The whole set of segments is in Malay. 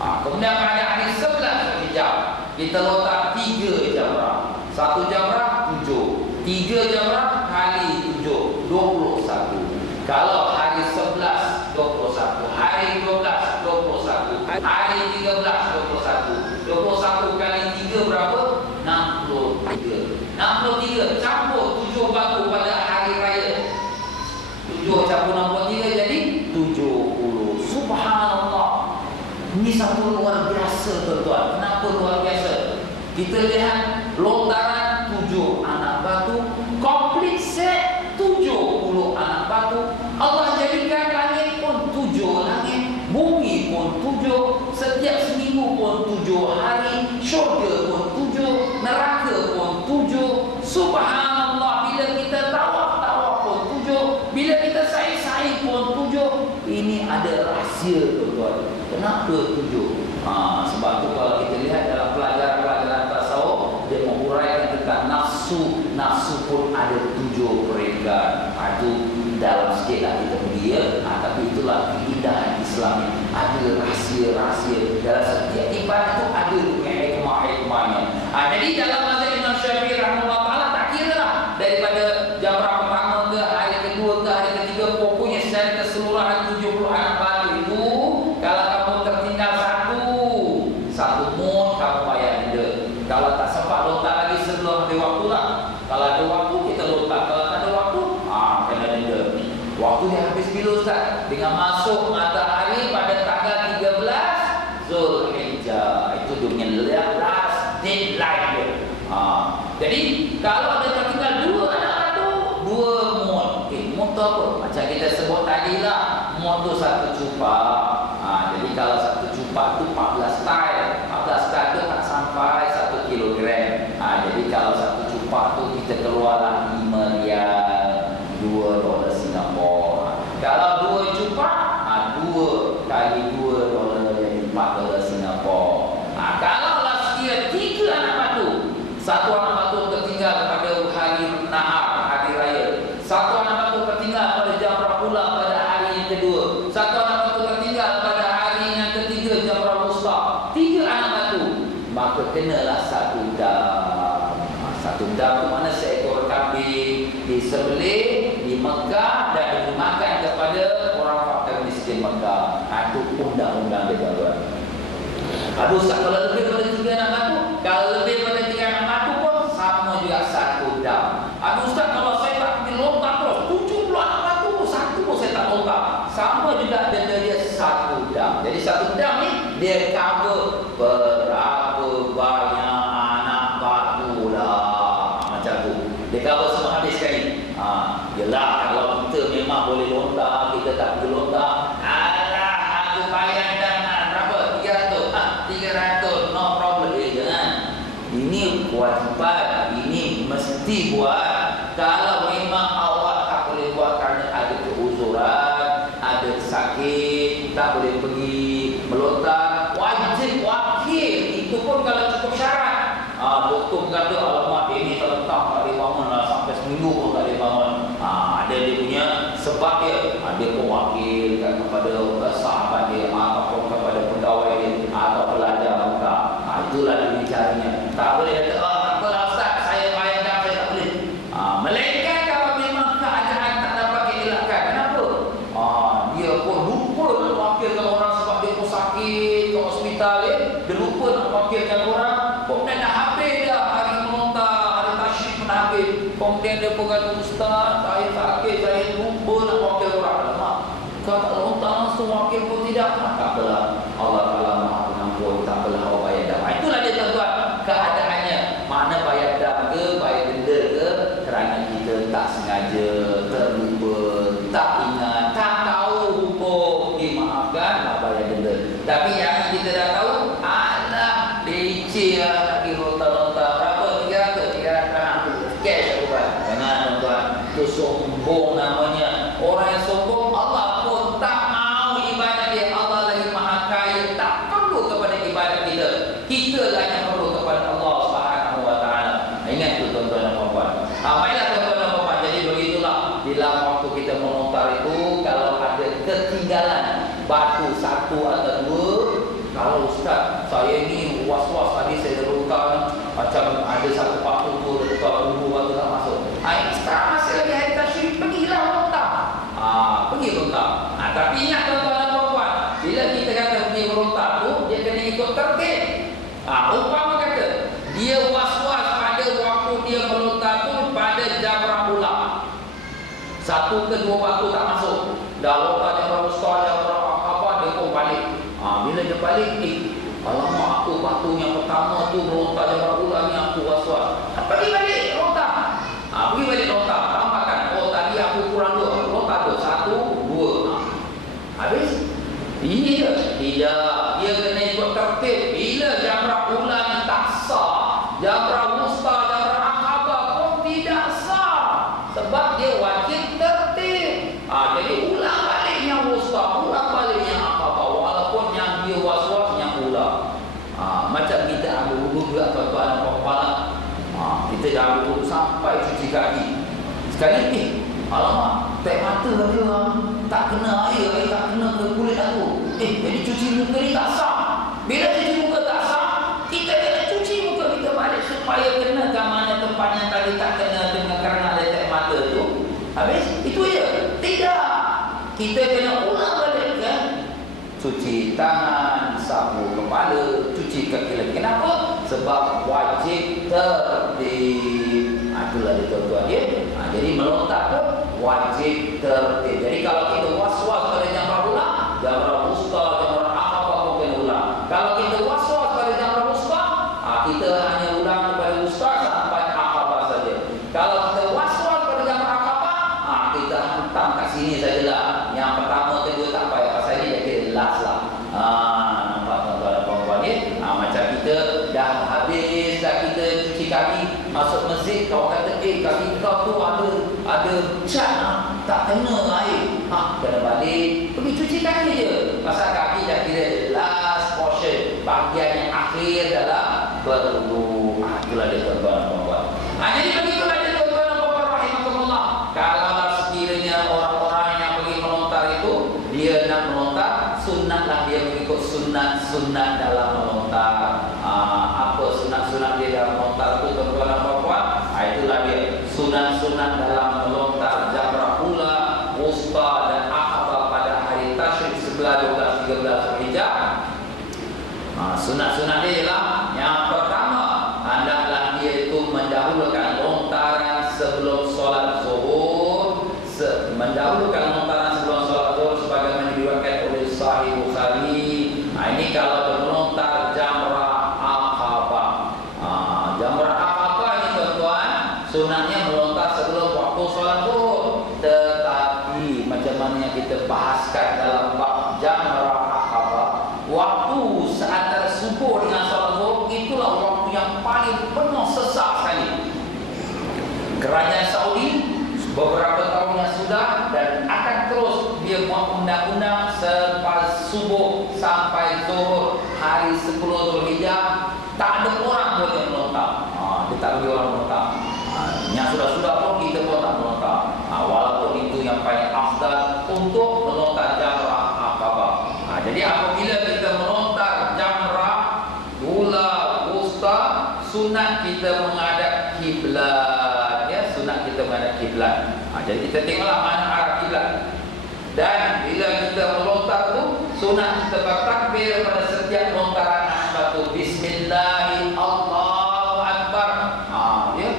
Kemudian pada hari 11 Zulhijjah kita letak 3 jamrah. 1 jamrah 7, 3 jamrah kali 7, 21. Kalau hari 11 21, hari 12 21, hari 13 21. 21 kali 3 berapa? 63. 63 campur 7 batu pada hari raya. 7 campur 63 jadi 70. Subhanallah. Ini satu luar biasa tuan-tuan. Kenapa luar biasa? Kita lihat lontaran 7 anak batu, komplit set 70 anak batu. Allah jadikan langit pun 7 langit, bumi pun 7, setiap seminggu pun 7 hari, syurga pun 7, neraka pun 7. Subhanallah, bila kita tawaf pun 7, bila kita sa'i pun 7. Ini ada rahsia tuan-tuan. Kenapa 7? Sebab tu kalau kita lihat dalam pelajaran tasawuf, dia menguraikan tentang nafsu. Nafsu pun ada 7 peringkat. Itu dalam sikitlah kita pergi ya. Tapi itulah keindahan Islam ini. Ada rahsia-rahsia dalam setiap ibadah itu, ada hikmah-hikmahnya. Jadi dalam mazhab Imam Syafi'i rahimahullah taala tak kira lah daripada jamrah pertama ke hari kedua ke hari ketiga, pokoknya secara keseluruhan 70 anak batu itu, kalau kamu tertinggal satu mun kamu bayar denda. Kalau tak sempat lontar lagi sebelum ada waktu lah. Kalau ada waktu kita lontar, kalau tak ada waktu kena denda. Waktu dia habis bila Ustaz? Dengan masuk matahari pada tanggal 13 Zulhijjah. Itu dia punya last deadline dia. Jadi kalau ada tertinggal 2 anak batu, 2 mun. Mun tu apa? Macam kita sebut tadi lah, mun tu 1 cupak. Jadi kalau 1 cupak tu 14 style. 14 style tu tak sampai 1 kilogram. Jadi kalau 1 cupak tu kita keluarlah 5 rial, 2 dolar Singapura. Kalau 2 cupak, 2 kali 2 dolar jadi 4 dolar Singapura. Kalau lah sekira 3 anak batu, 1 anak batu tertinggal pada hari nahar, hari raya. 1 anak batu tertinggal pada jamrah pula pada hari yang kedua. 1 anak batu tertinggal pada hari yang ketiga jamrah wusta. 3 anak batu, maka kenalah 1 dam. 1 dam itu mana seekor kambing disembelih di Mekah dan dimakan kepada orang fakir miskin Mekah. Itu undang-undang dia tuan-tuan. Aduh Ustaz, kalau lebih pada 3 anak batu, kalau lebih pada 3 anak batu pun sama juga 1 dam. Aduh Ustaz, kalau saya tak pergi lontar terus 70 anak batu, 1 pun saya tak lontar, sama juga denda dia 1 dam. Jadi 1 dam ni dia cover berapa banyak anak batu lah. Macam tu dia cover semua habis sekali. Yelah, kalau kita memang boleh lontar, kita tak pergi lontar, alah aku bayar dana berapa? 300, no problem. Jangan. Ini kewajipan, ini mesti buat. Kalau memang awak tak boleh buat kerana ada keuzuran, ada sakit, tak boleh pergi melontar, wajib wakil. Itu pun kalau cukup syarat. Doktor kata, alamak dia ni terletak tak boleh bangun lah, sampai seminggu pun tak boleh bangun. Ada dia punya sebab dia. Dia pun wakilkan kepada sahabat dia, ataupun kepada pegawai dia, atau pelajar muka. Itulah dia caranya. Tak boleh kata, apalah Ustaz, saya bayar dah, saya tak boleh. Melainkan Umpama kata dia was-was pada waktu dia melontar tu pada jamrah ula. 1 ke 2 waktu tak masuk. Dah lontar jamrah wusta, jamrah apa, dia pun balik. Bila dia balik, alamak, aku waktu yang pertama tu melontar jamrah ula ni aku was-was. Pergi balik lontar. Pergi balik lontar. Tambahkan, tadi aku kurang 2. Lontar tu 1, 2. Habis? Ini je. Tidak. Dia kena ikut tertib. Bila jamrah ula ni tak sah, jamrah wusta, jamrah aqabah pun tidak sah. Sebab dia wajib tertib. Jadi ulang balik yang wusta, ulang balik yang aqabah. Walaupun yang dia was-was yang ulang. Macam kita ambil wudu juga tuan-tuan dan puan-puan. Kita dah ambil wudu sampai cuci kaki. Sekali alamak, tak mata dia tak kena air tak kena ke kulit aku. Jadi cuci muka ni tak sah. Bila cuci muka tak sah, kita kena cuci muka kita balik supaya kena ke mana tempat yang tadi tak kena dengan kerana ada tak mata tu. Habis, itu je. Tidak. Kita kena ulang balik kan. Cuci tangan, sapu kepala, cuci kaki lagi. Kenapa? Sebab wajib tertib. Itulah dia tuan-tuan ya. Jadi melontar tu wajib tertib. Jadi kalau kita was-was pada jamrah ula, jamrah wusta, jamrah aqabah pun kena ulang. Kalau kita was-was pada jamrah wusta, kita hanya ulang pada wusta sampai aqabah saja. Kalau kita was-was pada jamrah aqabah, kita hantam kat sini sajalah. Yang pertama, kedua tak payah. Pasal ni jadi last lah. Nampak tuan-tuan dan puan-puan ya. Macam kita dah habis dah kita cuci kaki, masuk masjid, kau kata kaki kau tu ada cat tak kena air. Kena balik, pergi cuci kaki je. Pasal kaki dah kira last portion, bahagian yang akhir dalam berwudu. Itulah dia tuan-tuan dan puan-puan. Jadi begitulah dia tuan-tuan dan puan-puan rahimakumullah. Kalau sekiranya orang-orang yang pergi melontar itu dia nak melontar, sunnatlah dia mengikut sunat-sunat dalam melontar. Apa sunat-sunat dia dalam melontar itu tuan-tuan dan puan-puan? Itulah dia sunat-sunat dalam melontar jamrah ula, wusta dan aqabah pada hari tasyrik 11, 12, 13 Zulhijjah. Sunat-sunat dia ialah yang pertama, hendaklah dia itu mendahulukan lontaran sebelum solat zuhur. Mendahulukan lontaran sebelum solat zuhur sebagaimana diriwayatkan oleh Sahih Bukhari. Ini kalau melontar jamrah aqabah. Jamrah aqabah ini tuan-tuan, sunatnya melontar sebelum waktu solat zuhur. Tetapi macam mana yang kita bahaskan dalam bab jamrah aqabah, waktu seantara subuh dengan solat zuhur itulah waktu yang paling penuh sesak sekali. Kerajaan Saudi beberapa tahun yang sudah dan akan terus dia buat undang-undang selepas subuh sampai zuhur hari 10 Zulhijjah tak ada orang boleh melontar. Dia tak boleh orang melontar. Yang sudah-sudah pun kita pun tak melontar. Walaupun itu yang paling afdal untuk melontar jamrah aqabah. Jadi apabila kita melontar jamrah ula, wusta, sunat kita menghadap kiblat. Ya, sunat kita menghadap kiblat. Jadi kita tengoklah mana arah kiblat. Dan bila kita melontar tu, sunat kita bertakbir pada setiap lontaran batu. Bismillahirrahmanirrahim. Allahu Akbar. Ya.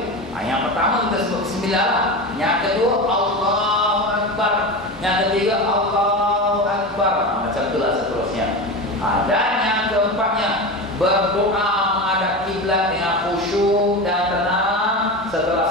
Yang pertama kita sebut bismillah lah. Yang kedua Allahu Akbar. Yang ketiga Allahu Akbar. Macam itulah seterusnya. Dan yang keempatnya berdoa menghadap kiblat dengan khusyuk dan tenang. Setelah